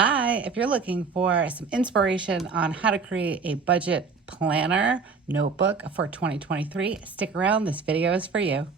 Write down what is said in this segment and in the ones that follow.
Hi, if you're looking for some inspiration on how to create a budget planner notebook for 2023, stick around. This video is for you.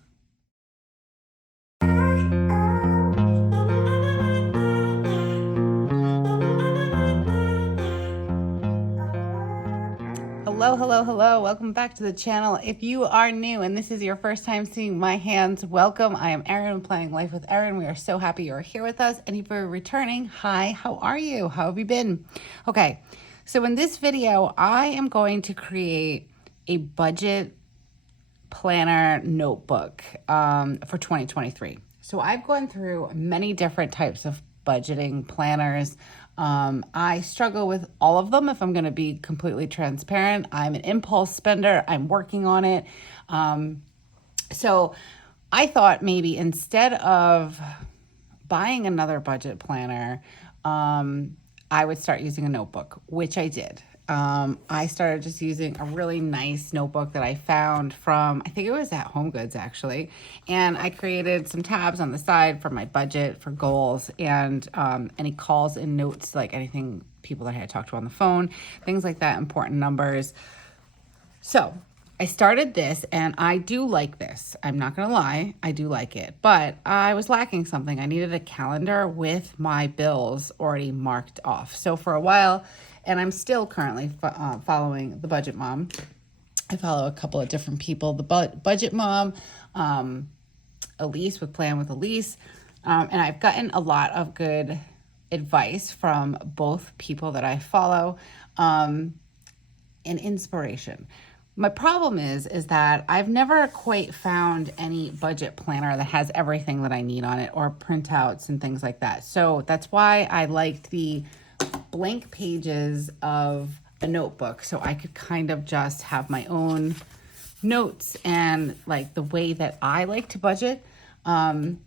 Hello, hello, hello. Welcome back to the channel. If you are new and this is your first time seeing my hands, welcome. I am Erin, Playing Life with Erin. We are so happy you're here with us. And if you're returning, hi, how are you? How have you been? Okay, so in this video, I am going to create a budget planner notebook for 2023. So I've gone through many different types of budgeting planners. I struggle with all of them, if I'm going to be completely transparent. I'm an impulse spender. I'm working on it. So I thought maybe instead of buying another budget planner, I would start using a notebook, which I did. I started just using a really nice notebook that I found from, I think it was at Home Goods actually. And I created some tabs on the side for my budget, for goals, and any calls and notes, like anything, people that I had to talk to on the phone, things like that, important numbers. So I started this and I do like this. I'm not going to lie, I do like it, but I was lacking something. I needed a calendar with my bills already marked off. So for a while, and I'm still currently following the Budget Mom. I follow a couple of different people, the Budget Mom, Elise with Plan with Elise, and I've gotten a lot of good advice from both people that I follow, and inspiration. My problem is that I've never quite found any budget planner that has everything that I need on it, or printouts and things like that. So that's why I liked the blank pages of a notebook, so I could kind of just have my own notes and like the way that I like to budget. I'm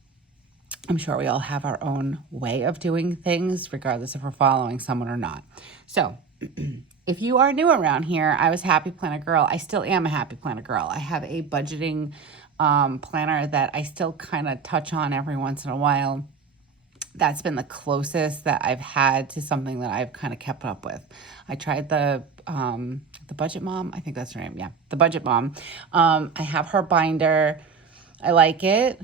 sure we all have our own way of doing things, regardless if we're following someone or not. So if you are new around here, I was Happy Planner Girl. I still am a Happy Planner Girl. I have a budgeting planner that I still kind of touch on every once in a while. That's been the closest that I've had to something that I've kind of kept up with. I tried the Budget Mom. I think that's her name. Yeah, the Budget Mom. I have her binder. I like it.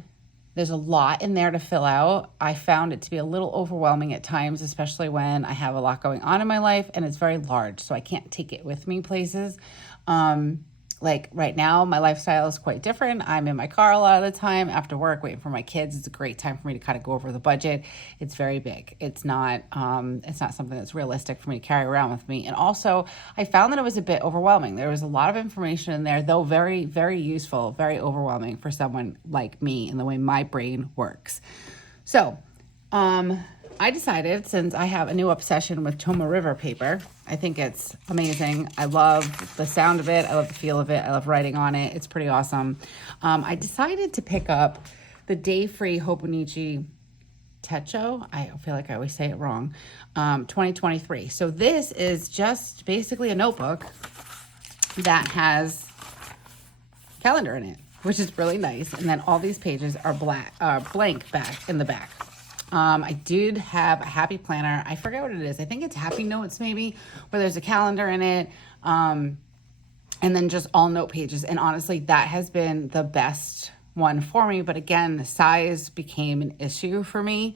There's a lot in there to fill out. I found it to be a little overwhelming at times, especially when I have a lot going on in my life, and it's very large, so I can't take it with me places. Like right now, my lifestyle is quite different. I'm in my car a lot of the time after work, waiting for my kids. It's a great time for me to kind of go over the budget. It's very big. It's not something that's realistic for me to carry around with me. And also, I found that it was a bit overwhelming. There was a lot of information in there, though very, very useful, very overwhelming for someone like me and the way my brain works. So, I decided, since I have a new obsession with Toma River paper, I think it's amazing. I love the sound of it. I love the feel of it. I love writing on it. It's pretty awesome. I decided to pick up the Day-Free Hobonichi Techo. I feel like I always say it wrong. 2023. So this is just basically a notebook that has calendar in it, which is really nice. And then all these pages are blank back in the back. I did have a Happy Planner. I forget what it is. I think it's Happy Notes maybe, where there's a calendar in it. And then just all note pages. And honestly, that has been the best one for me. But again, the size became an issue for me.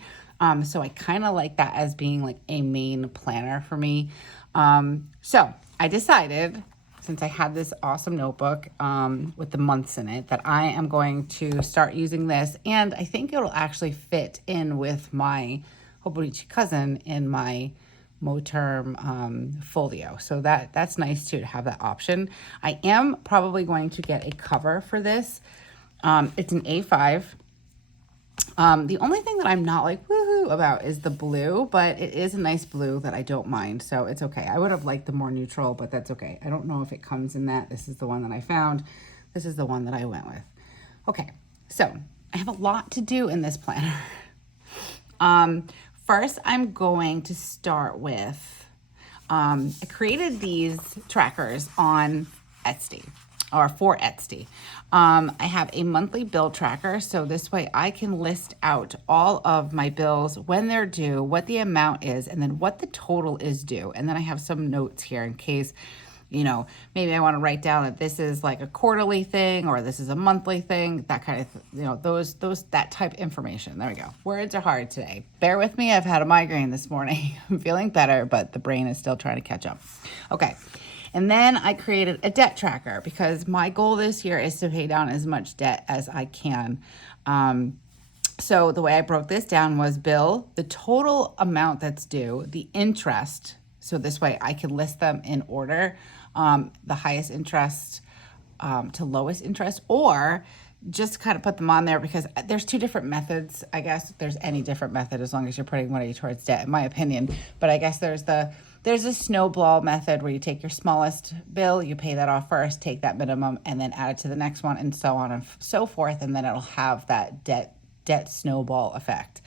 So I kind of like that as being like a main planner for me. So I decided, since I had this awesome notebook with the months in it, that I am going to start using this. And I think it'll actually fit in with my Hobonichi cousin in my Moterm folio. So that's nice too, to have that option. I am probably going to get a cover for this. It's an A5. The only thing that I'm not like woohoo about is the blue, but it is a nice blue that I don't mind, so it's okay. I would have liked the more neutral, but that's okay. I don't know if it comes in that. This is the one that I found. This is the one that I went with. Okay, so I have a lot to do in this planner. First, I'm going to start with, I created these trackers on Etsy. or for Etsy. I have a monthly bill tracker, so this way I can list out all of my bills, when they're due, what the amount is, and then what the total is due. And then I have some notes here in case, you know, maybe I want to write down that this is like a quarterly thing or this is a monthly thing, that kind of, you know, that type of information. There we go. Words are hard today. Bear with me. I've had a migraine this morning. I'm feeling better, but the brain is still trying to catch up. Okay. And then I created a debt tracker because my goal this year is to pay down as much debt as I can. So the way I broke this down was bill, the total amount that's due, the interest. So this way I can list them in order, the highest interest to lowest interest, or just kind of put them on there because there's two different methods. I guess if there's any different method as long as you're putting money towards debt, in my opinion. But I guess there's a snowball method where you take your smallest bill, you pay that off first, take that minimum, and then add it to the next one, and so on and so forth, and then it'll have that debt snowball effect.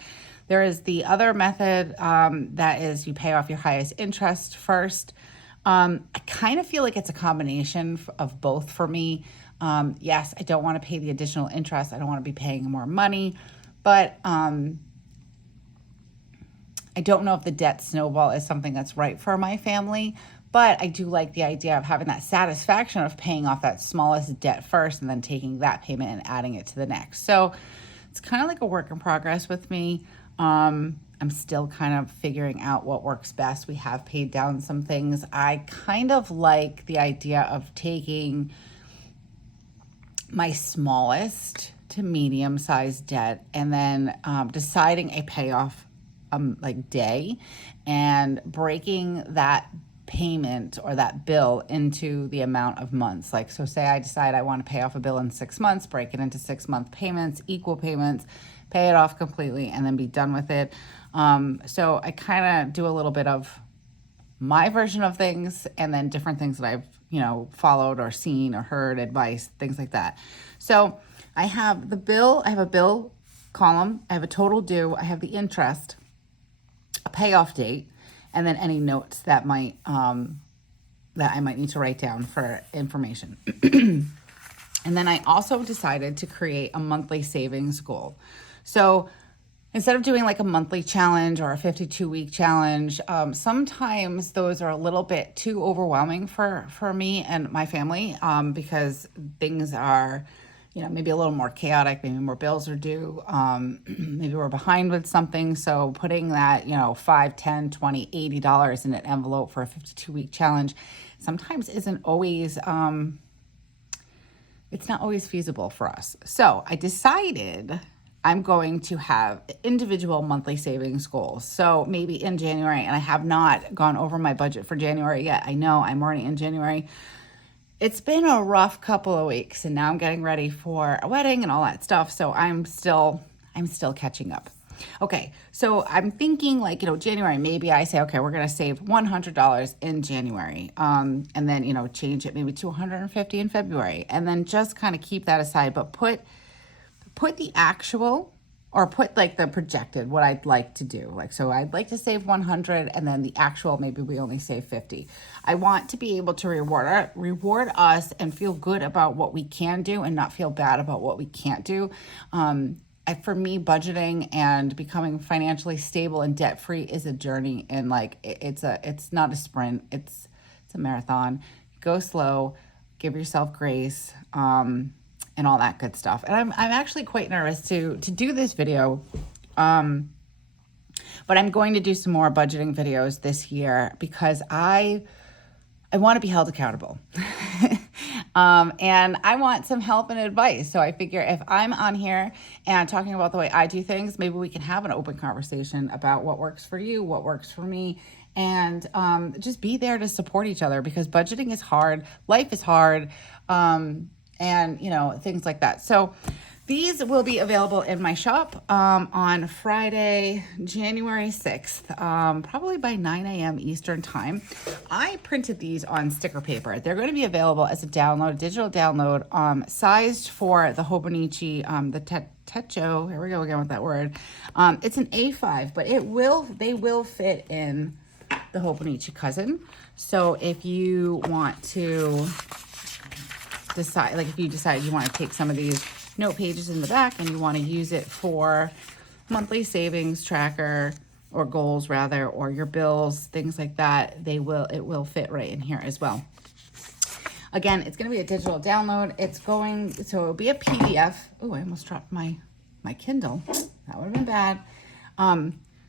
There is the other method that is you pay off your highest interest first. I kind of feel like it's a combination of both for me. Yes, I don't want to pay the additional interest. I don't want to be paying more money, but I don't know if the debt snowball is something that's right for my family, but I do like the idea of having that satisfaction of paying off that smallest debt first and then taking that payment and adding it to the next. So it's kind of like a work in progress with me. I'm still kind of figuring out what works best. We have paid down some things. I kind of like the idea of taking my smallest to medium-sized debt and then deciding a payoff like day and breaking that payment or that bill into the amount of months. Like, so say I decide I want to pay off a bill in 6 months, break it into 6-month payments, equal payments, pay it off completely, and then be done with it. So I kind of do a little bit of my version of things and then different things that I've, you know, followed or seen or heard, advice, things like that. So I have the bill, I have a bill column, I have a total due, I have the interest, a payoff date, and then any notes that I might need to write down for information. And then I also decided to create a monthly savings goal. So instead of doing like a monthly challenge or a 52-week challenge, sometimes those are a little bit too overwhelming for me and my family because things are, you know, maybe a little more chaotic, maybe more bills are due, maybe we're behind with something. So putting that, you know, $5, $10, $20, $80 in an envelope for a 52-week challenge sometimes isn't always, it's not always feasible for us. So I decided I'm going to have individual monthly savings goals. So maybe in January, and I have not gone over my budget for January yet. I know I'm already in January. It's been a rough couple of weeks, and now I'm getting ready for a wedding and all that stuff. So I'm still catching up. Okay, so I'm thinking like, you know, January, maybe I say, okay, we're going to save $100 in January. And then, you know, change it maybe to $150 in February, and then just kind of keep that aside, but put the actual, or put like the projected, what I'd like to do. Like, so I'd like to save 100, and then the actual, maybe we only save 50. I want to be able to reward us and feel good about what we can do and not feel bad about what we can't do. For me, budgeting and becoming financially stable and debt-free is a journey, and like it's not a sprint, it's a marathon. Go slow, give yourself grace, and all that good stuff. And I'm actually quite nervous to do this video, but I'm going to do some more budgeting videos this year because I want to be held accountable. And I want some help and advice. So I figure if I'm on here and talking about the way I do things, maybe we can have an open conversation about what works for you, what works for me, and just be there to support each other, because budgeting is hard, life is hard, and you know, things like that. So these will be available in my shop on Friday, January 6th, probably by 9 a.m. Eastern time. I printed these on sticker paper. They're going to be available as a download, digital download, sized for the Hobonichi, the Techo. Here we go again with that word. It's an A5, but they will fit in the Hobonichi cousin. So if you want to decide, like if you decide you want to take some of these note pages in the back and you want to use it for monthly savings tracker or goals rather, or your bills, things like that, it will fit right in here as well. Again, it's going to be a digital download. So it'll be a PDF. Oh, I almost dropped my Kindle. That would have been bad.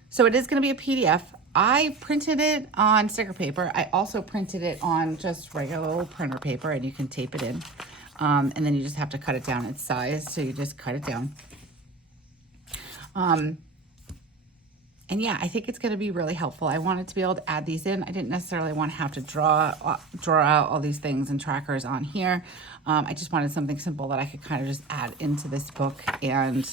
So it is going to be a PDF. I printed it on sticker paper. I also printed it on just regular old printer paper, and you can tape it in. And then you just have to cut it down in size. So you just cut it down. And yeah, I think it's going to be really helpful. I wanted to be able to add these in. I didn't necessarily want to have to draw out all these things and trackers on here. I just wanted something simple that I could kind of just add into this book and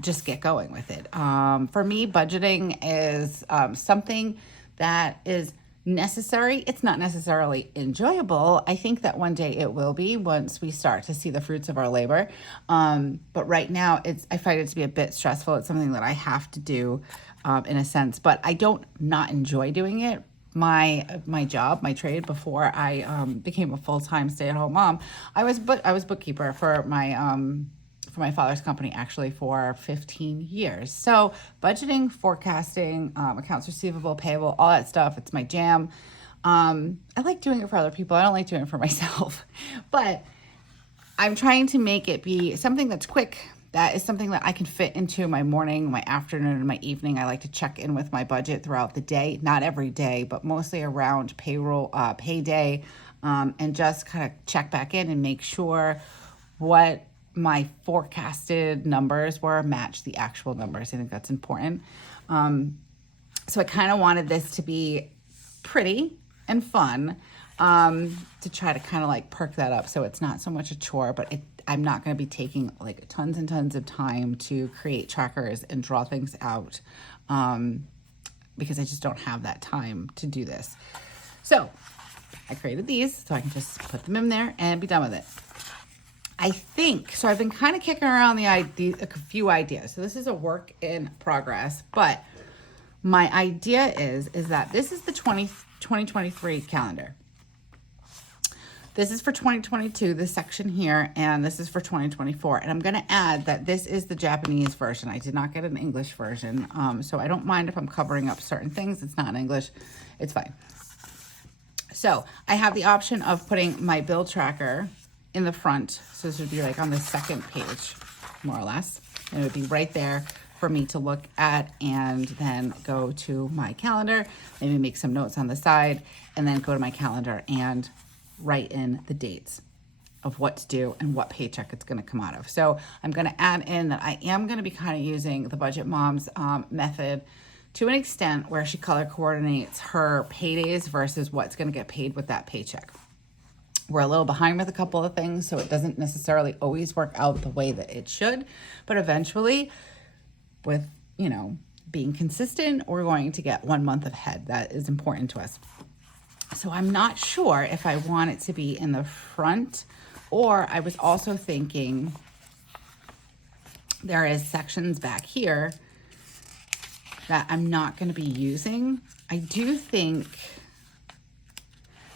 just get going with it. For me, budgeting is something that is necessary. It's not necessarily enjoyable. I think that one day it will be once we start to see the fruits of our labor. But right now I find it to be a bit stressful. It's something that I have to do in a sense, but I don't not enjoy doing it. My job, my trade before I became a full-time stay-at-home mom, I was bookkeeper for my father's company actually for 15 years. So budgeting, forecasting, accounts receivable, payable, all that stuff, it's my jam. I like doing it for other people. I don't like doing it for myself, but I'm trying to make it be something that's quick. That is something that I can fit into my morning, my afternoon, and my evening. I like to check in with my budget throughout the day, not every day, but mostly around payday, and just kind of check back in and make sure what my forecasted numbers were match the actual numbers. I think that's important. So I kind of wanted this to be pretty and fun, to try to kind of like perk that up so it's not so much a chore, but I'm not going to be taking like tons and tons of time to create trackers and draw things out, because I just don't have that time to do this. So I created these so I can just put them in there and be done with it. I think, so I've been kind of kicking around a few ideas. So this is a work in progress, but my idea is that this is the 2023 calendar. This is for 2022, this section here, and this is for 2024. And I'm going to add that this is the Japanese version. I did not get an English version, so I don't mind if I'm covering up certain things. It's not in English. It's fine. So I have the option of putting my bill tracker in the front. So this would be like on the second page, more or less. And it would be right there for me to look at and then go to my calendar, maybe make some notes on the side, and then go to my calendar and write in the dates of what to do and what paycheck it's going to come out of. So I'm going to add in that I am going to be kind of using the Budget Mom's method to an extent where she color coordinates her paydays versus what's going to get paid with that paycheck. We're a little behind with a couple of things, so it doesn't necessarily always work out the way that it should, but eventually with, being consistent, we're going to get 1 month ahead. That is important to us. So I'm not sure if I want it to be in the front, or I was also thinking there is sections back here that I'm not going to be using. I do think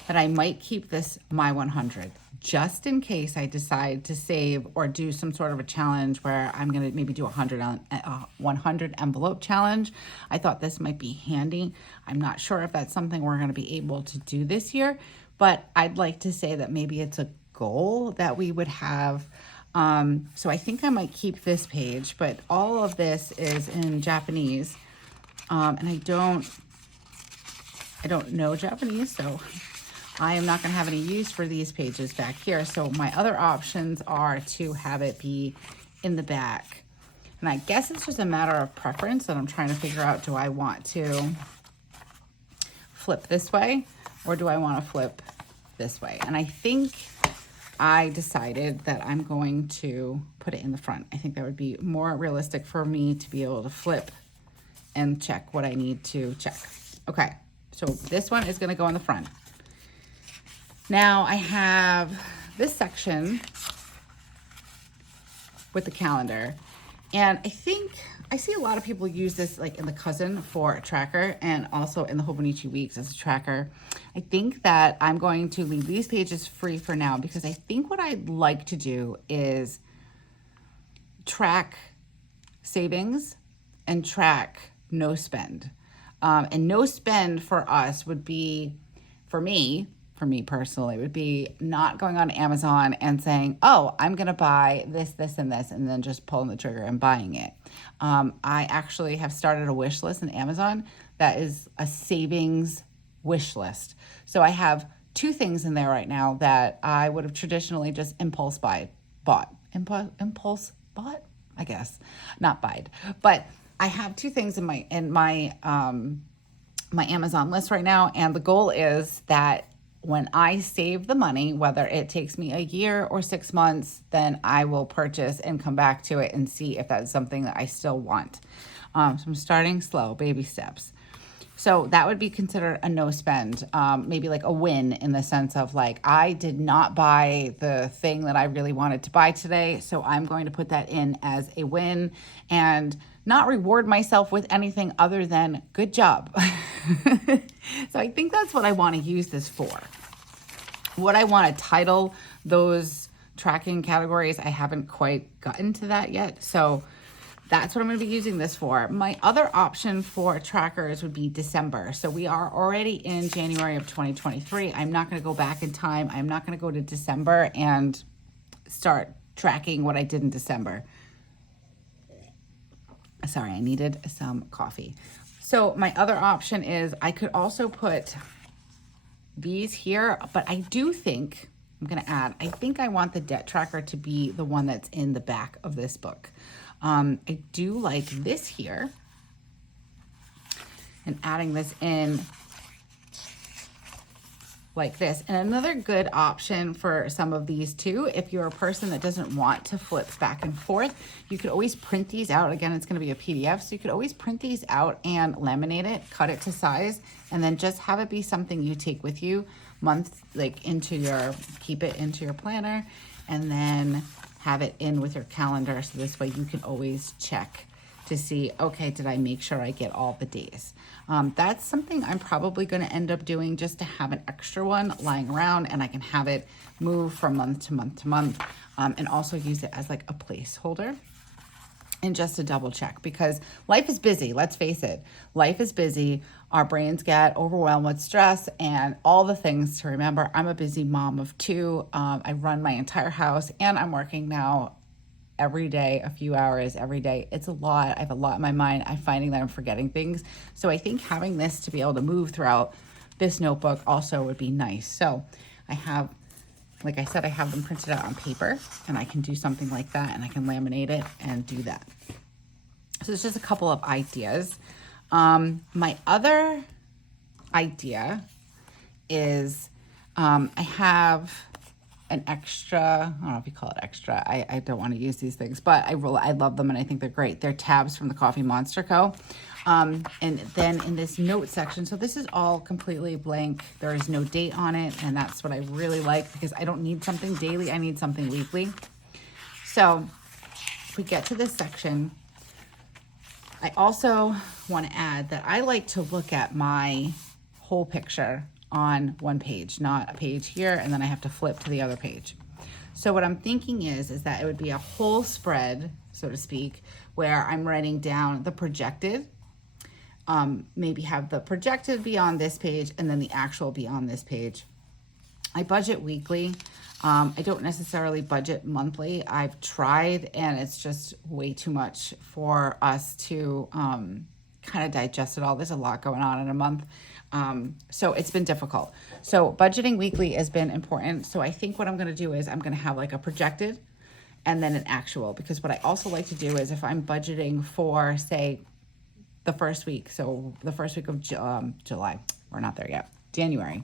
that I might keep this my 100 just in case I decide to save or do some sort of a challenge where I'm going to maybe do a 100 envelope challenge. I thought this might be handy. I'm not sure if that's something we're going to be able to do this year, but I'd like to say that maybe it's a goal that we would have. So I think I might keep this page, but all of this is in Japanese. And I don't know Japanese, so I am not going to have any use for these pages back here. So my other options are to have it be in the back. And I guess it's just a matter of preference that I'm trying to figure out, do I want to flip this way or do I want to flip this way? And I think I decided that I'm going to put it in the front. I think that would be more realistic for me to be able to flip and check what I need to check. Okay, so this one is going to go in the front. Now I have this section with the calendar, and I think I see a lot of people use this like in the Cousin for a tracker and also in the Hobonichi Weeks as a tracker. I think that I'm going to leave these pages free for now because I think what I'd like to do is track savings and track no spend. And no spend for us would be, for me personally, would be not going on Amazon and saying, oh, I'm going to buy this, this, and this, and then just pulling the trigger and buying it. I actually have started a wish list in Amazon that is a savings wish list. So I have 2 things in there right now that I would have traditionally just impulse bought. Impulse bought? I guess. Not buyed. But I have 2 things in my my Amazon list right now, and the goal is that when I save the money, whether it takes me a year or 6 months, then I will purchase and come back to it and see if that's something that I still want. So I'm starting slow, baby steps. So that would be considered a no spend, maybe like a win in the sense of like, I did not buy the thing that I really wanted to buy today. So I'm going to put that in as a win and not reward myself with anything other than good job. So I think that's what I want to use this for. What I want to title those tracking categories, I haven't quite gotten to that yet. So that's what I'm going to be using this for. My other option for trackers would be December. So we are already in January of 2023. I'm not going to go back in time. I'm not going to go to December and start tracking what I did in December. Sorry, I needed some coffee. So my other option is I could also put these here, but I do think, I'm going to add, I think I want the debt tracker to be the one that's in the back of this book. I do like this here, and adding this in like this. And another good option for some of these too, if you're a person that doesn't want to flip back and forth, you could always print these out. Again, it's going to be a PDF, so you could always print these out and laminate it, cut it to size, and then just have it be something you take with you keep it into your planner, and then have it in with your calendar, so this way you can always check to see, okay, did I make sure I get all the days? That's something I'm probably going to end up doing just to have an extra one lying around, and I can have it move from month to month to month, and also use it as like a placeholder. And just to double check, because life is busy. Let's face it. Life is busy. Our brains get overwhelmed with stress and all the things to remember. I'm a busy mom of 2. I run my entire house, and I'm working now every day, a few hours every day. It's a lot. I have a lot in my mind. I'm finding that I'm forgetting things. So I think having this to be able to move throughout this notebook also would be nice. So I have, like I said, I have them printed out on paper, and I can do something like that, and I can laminate it and do that. So it's just a couple of ideas. My other idea is I have an extra, I don't know if you call it extra. I don't want to use these things, but I love them, and I think they're great. They're tabs from the Coffee Monster Co. And then in this note section, so this is all completely blank. There is no date on it, and that's what I really like, because I don't need something daily. I need something weekly. So if we get to this section, I also want to add that I like to look at my whole picture on one page, not a page here, and then I have to flip to the other page. So what I'm thinking is that it would be a whole spread, so to speak, where I'm writing down the projected, maybe have the projected be on this page and then the actual be on this page. I budget weekly. I don't necessarily budget monthly. I've tried, and it's just way too much for us to kind of digest it all. There's a lot going on in a month. So it's been difficult. So budgeting weekly has been important. So I think what I'm going to do is I'm going to have like a projected and then an actual, because what I also like to do is if I'm budgeting for, say, the first week, so the first week of July, we're not there yet, January,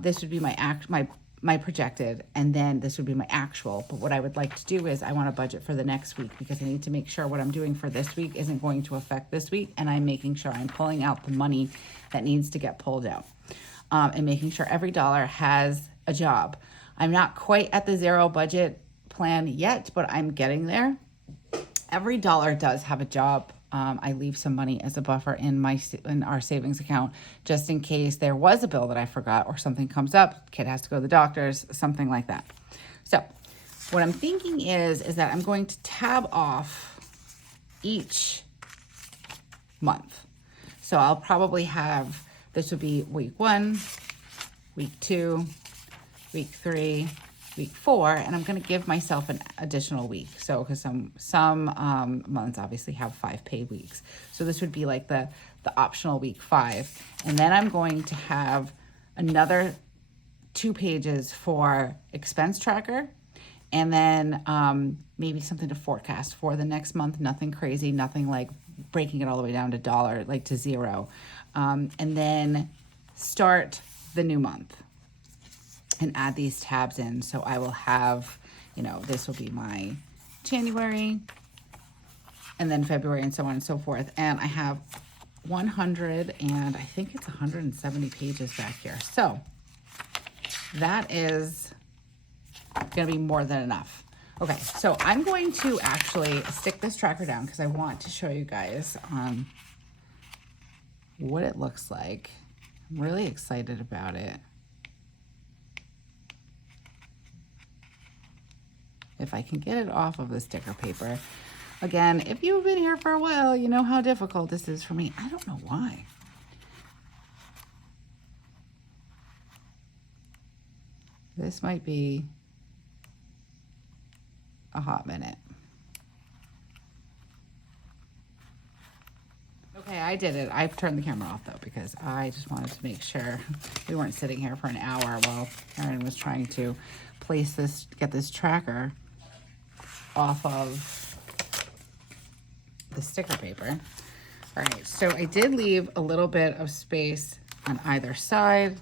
this would be my projected, and then this would be my actual. But what I would like to do is I want to budget for the next week, because I need to make sure what I'm doing for this week isn't going to affect this week, and I'm making sure I'm pulling out the money that needs to get pulled out, and making sure every dollar has a job. I'm not quite at the zero budget plan yet, but I'm getting there. every dollar does have a job. I leave some money as a buffer in our savings account just in case there was a bill that I forgot or something comes up, kid has to go to the doctor's, something like that. So what I'm thinking is that I'm going to tab off each month. So I'll probably have, this would be week 1, week 2, week 3, week 4, and I'm going to give myself an additional week. So because some months obviously have 5 paid weeks, so this would be like the optional week 5, and then I'm going to have another 2 pages for expense tracker, and then maybe something to forecast for the next month. Nothing crazy, nothing like breaking it all the way down to dollar, like to zero, and then start the new month and add these tabs in. So I will have, you know, this will be my January, and then February, and so on and so forth. And I have 100, and I think it's 170 pages back here. So that is gonna be more than enough. Okay, so I'm going to actually stick this tracker down because I want to show you guys what it looks like. I'm really excited about it. If I can get it off of the sticker paper. Again, if you've been here for a while, you know how difficult this is for me. I don't know why. This might be a hot minute. Okay, I did it. I've turned the camera off though because I just wanted to make sure we weren't sitting here for an hour while Erin was trying to place this, get this tracker off of the sticker paper. All right, so I did leave a little bit of space on either side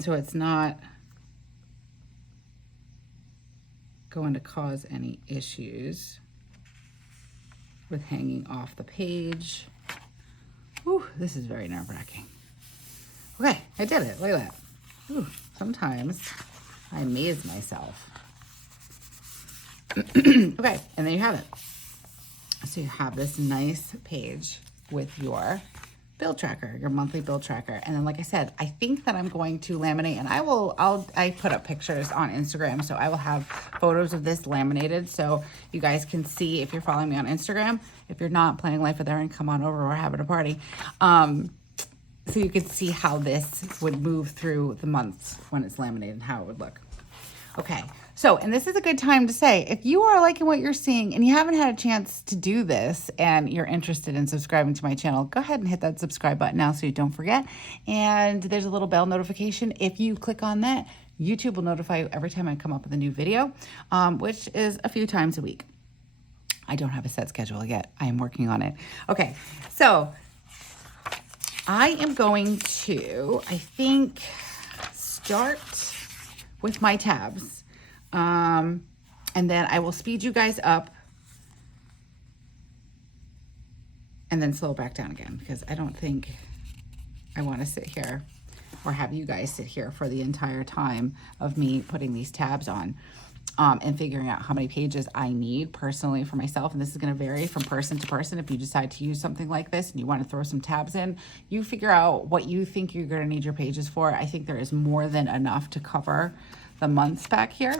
so it's not going to cause any issues with hanging off the page. Whew, this is very nerve-wracking. Okay, I did it. Look at that. Whew, sometimes I amaze myself. Okay, and there you have it. So you have this nice page with your bill tracker, your monthly bill tracker. And then, like I said, I think that I'm going to laminate, and I put up pictures on Instagram, so I will have photos of this laminated so you guys can see if you're following me on Instagram. If you're not, Playing Life with Erin, come on over, we're having a party. So you can see how this would move through the months when it's laminated and how it would look. Okay, so, and this is a good time to say, if you are liking what you're seeing and you haven't had a chance to do this and you're interested in subscribing to my channel, go ahead and hit that subscribe button now so you don't forget. And there's a little bell notification. If you click on that, YouTube will notify you every time I come up with a new video, which is a few times a week. I don't have a set schedule yet. I am working on it. Okay, so I am going to, I think, start with my tabs, and then I will speed you guys up and then slow back down again because I don't think I want to sit here or have you guys sit here for the entire time of me putting these tabs on and figuring out how many pages I need personally for myself. And this is going to vary from person to person. If you decide to use something like this and you want to throw some tabs in, you figure out what you think you're going to need your pages for. I think there is more than enough to cover the months back here.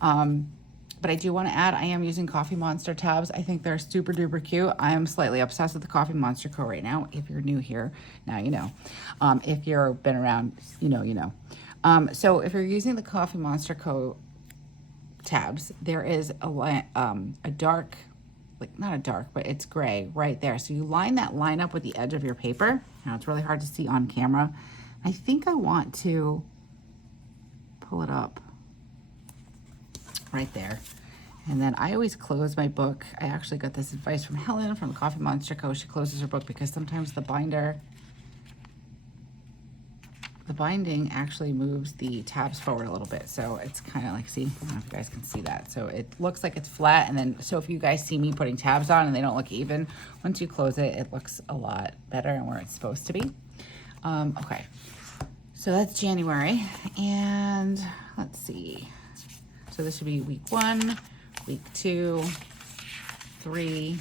But I do want to add, I am using Coffee Monster tabs. I think they're super duper cute. I am slightly obsessed with the Coffee Monster Co. right now. If you're new here, now you know. If you've been around, you know, you know. So if you're using the Coffee Monster Co. tabs, there is a dark, like not a dark, but it's gray right there. So you line that line up with the edge of your paper. Now it's really hard to see on camera. I think I want to pull it up right there. And then I always close my book. I actually got this advice from Helen from Coffee Monster Co. She closes her book because sometimes the binding actually moves the tabs forward a little bit. So it's kind of like, see, I don't know if you guys can see that. So it looks like it's flat. And then, so if you guys see me putting tabs on and they don't look even, once you close it, it looks a lot better and where it's supposed to be. Okay, so that's January. And let's see. So this should be week 1, week 2, 3,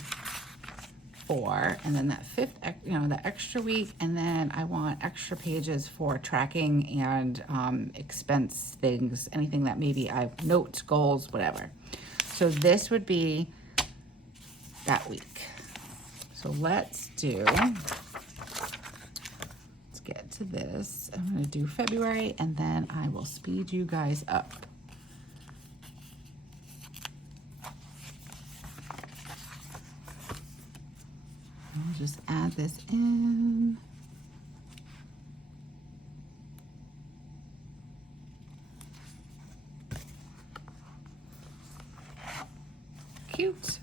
4, and then that fifth, the extra week, and then I want extra pages for tracking and expense things, anything that maybe I have notes, goals, whatever. So this would be that week. So let's get to this. I'm gonna do February, and then I will speed you guys up. I'll just add this in. Cute.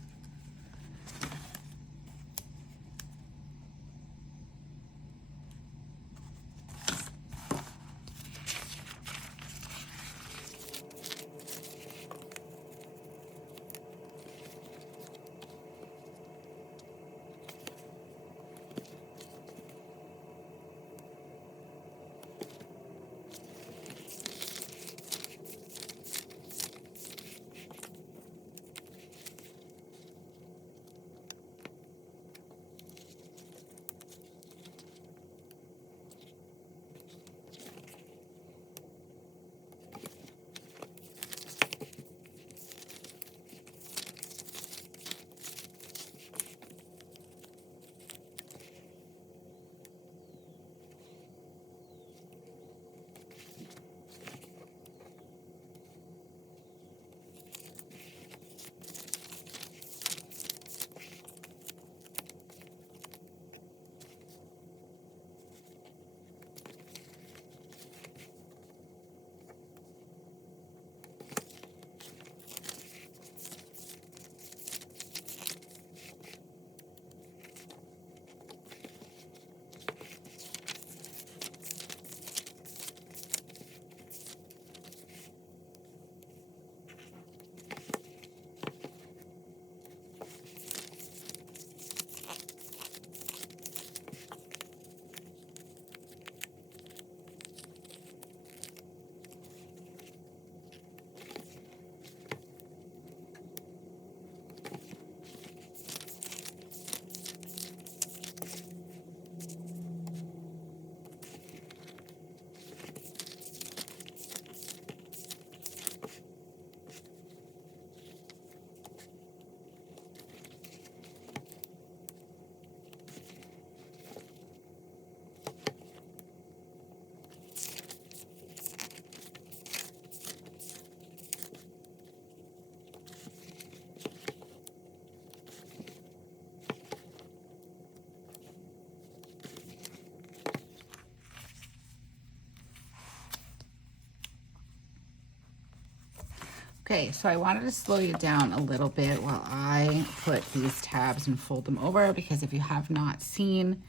Okay, so I wanted to slow you down a little bit while I put these tabs and fold them over, because if you have not seen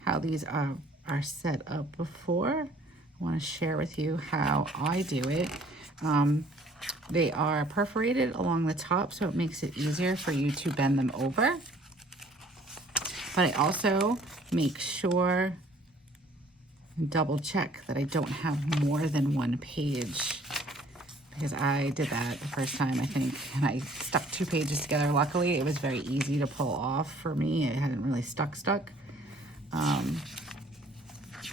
how these are set up before, I want to share with you how I do it. They are perforated along the top, so it makes it easier for you to bend them over. But I also make sure and double check that I don't have more than one page, because I did that the first time, I think, and I stuck 2 pages together. Luckily, it was very easy to pull off for me. It hadn't really stuck.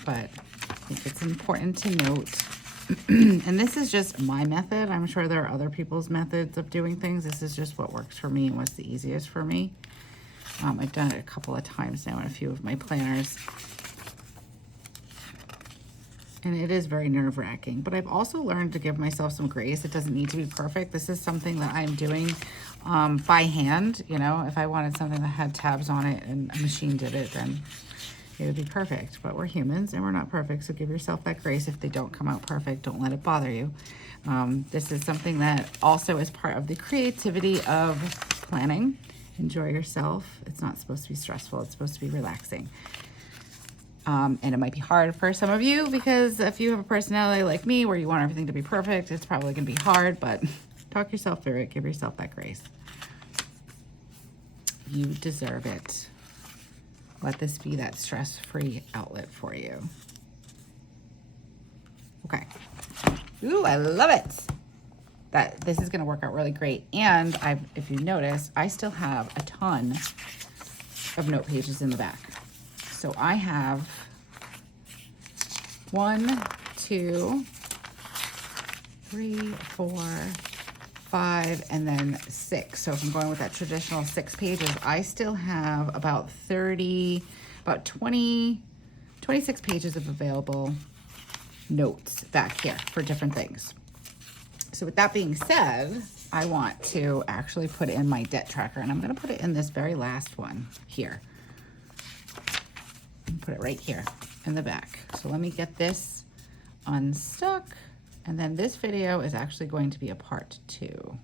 But I think it's important to note, and this is just my method. I'm sure there are other people's methods of doing things. This is just what works for me and what's the easiest for me. I've done it a couple of times now in a few of my planners. And it is very nerve-wracking, but I've also learned to give myself some grace. It doesn't need to be perfect. This is something that I'm doing by hand. You know, if I wanted something that had tabs on it and a machine did it, then it would be perfect. But we're humans and we're not perfect, so give yourself that grace. If they don't come out perfect, don't let it bother you. This is something that also is part of the creativity of planning. Enjoy yourself. It's not supposed to be stressful. It's supposed to be relaxing. And it might be hard for some of you, because if you have a personality like me where you want everything to be perfect, it's probably going to be hard, but talk yourself through it. Give yourself that grace. You deserve it. Let this be that stress-free outlet for you. Okay. Ooh, I love it. that this is going to work out really great. And if you notice, I still have a ton of note pages in the back. So I have 1, 2, 3, 4, 5, and then 6. So if I'm going with that traditional 6 pages, I still have about 26 pages of available notes back here for different things. So with that being said, I want to actually put in my debt tracker, and I'm going to put it in this very last one here. Put it right here in the back. So let me get this unstuck, and then this video is actually going to be a part 2,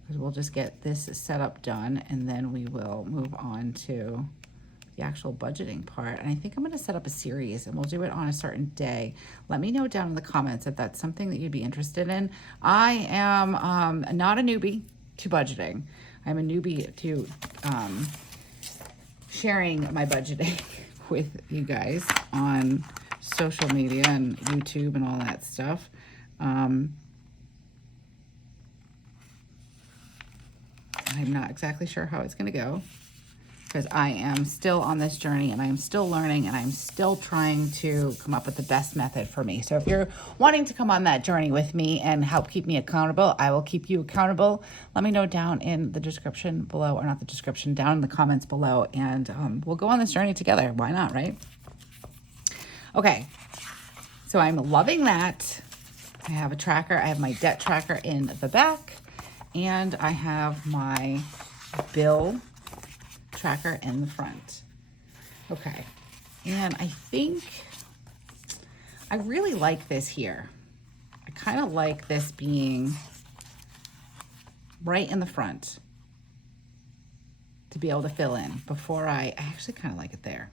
because we'll just get this setup done, and then we will move on to the actual budgeting part. And I think I'm going to set up a series, and we'll do it on a certain day. Let me know down in the comments if that's something that you'd be interested in. I am not a newbie to budgeting. I'm a newbie to sharing my budgeting with you guys on social media and YouTube and all that stuff. I'm not exactly sure how it's going to go, because I am still on this journey, and I'm still learning, and I'm still trying to come up with the best method for me. So if you're wanting to come on that journey with me and help keep me accountable, I will keep you accountable. Let me know down in the description below, or not the description, down in the comments below, and we'll go on this journey together. Why not, right? Okay, so I'm loving that. I have a tracker. I have my debt tracker in the back, and I have my bill tracker in the front. Okay, and I think I really like this here. I kind of like this being right in the front to be able to fill in before I actually kind of like it there.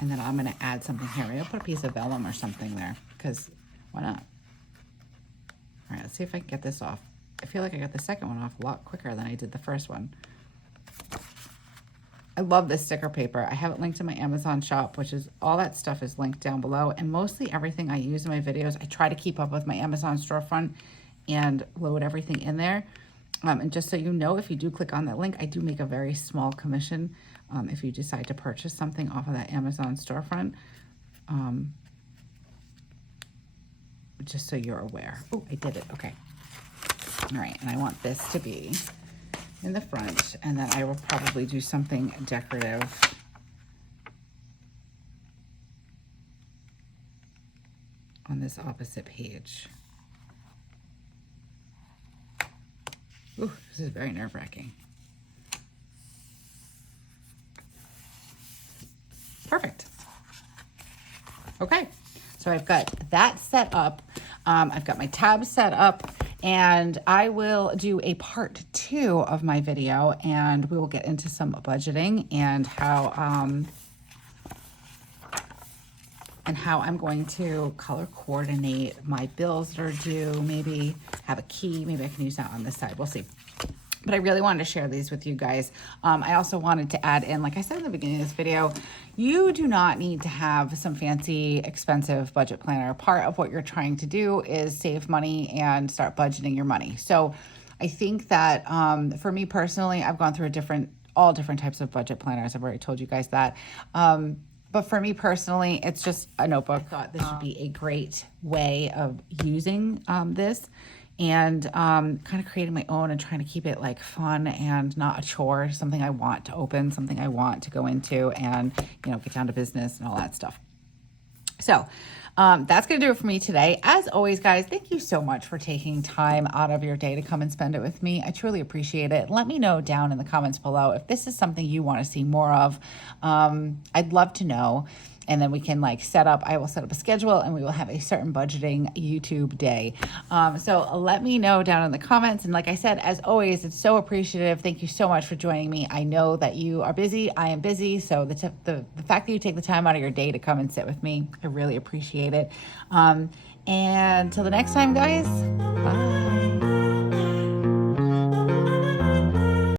And then I'm going to add something here. Maybe I'll put a piece of vellum or something there, because why not? All right, let's see if I can get this off. I feel like I got the second one off a lot quicker than I did the first one. I love this sticker paper. I have it linked to my Amazon shop, which is all that stuff is linked down below. And mostly everything I use in my videos, I try to keep up with my Amazon storefront and load everything in there. And just so you know, if you do click on that link, I do make a very small commission if you decide to purchase something off of that Amazon storefront. Just so you're aware. Oh, I did it. Okay. All right. And I want this to be in the front, and then I will probably do something decorative on this opposite page. Ooh, this is very nerve-wracking. Perfect. Okay, so I've got that set up. I've got my tabs set up, and I will do a part 2 of my video, and we will get into some budgeting and how I'm going to color coordinate my bills that are due. Maybe have a key. Maybe I can use that on this side. We'll see. But I really wanted to share these with you guys. I also wanted to add in, like I said in the beginning of this video, you do not need to have some fancy, expensive budget planner. Part of what you're trying to do is save money and start budgeting your money. So I think that for me personally, I've gone through all different types of budget planners. I've already told you guys that. But for me personally, it's just a notebook. I thought this would be a great way of using this, and kind of creating my own and trying to keep it like fun and not a chore, something I want to open, something I want to go into and, get down to business and all that stuff. So that's going to do it for me today. As always, guys, thank you so much for taking time out of your day to come and spend it with me. I truly appreciate it. Let me know down in the comments below if this is something you want to see more of. I'd love to know. And then we can I will set up a schedule, and we will have a certain budgeting YouTube day. So let me know down in the comments. And like I said, as always, it's so appreciative. Thank you so much for joining me. I know that you are busy. I am busy. So the fact that you take the time out of your day to come and sit with me, I really appreciate it. And till the next time, guys, bye.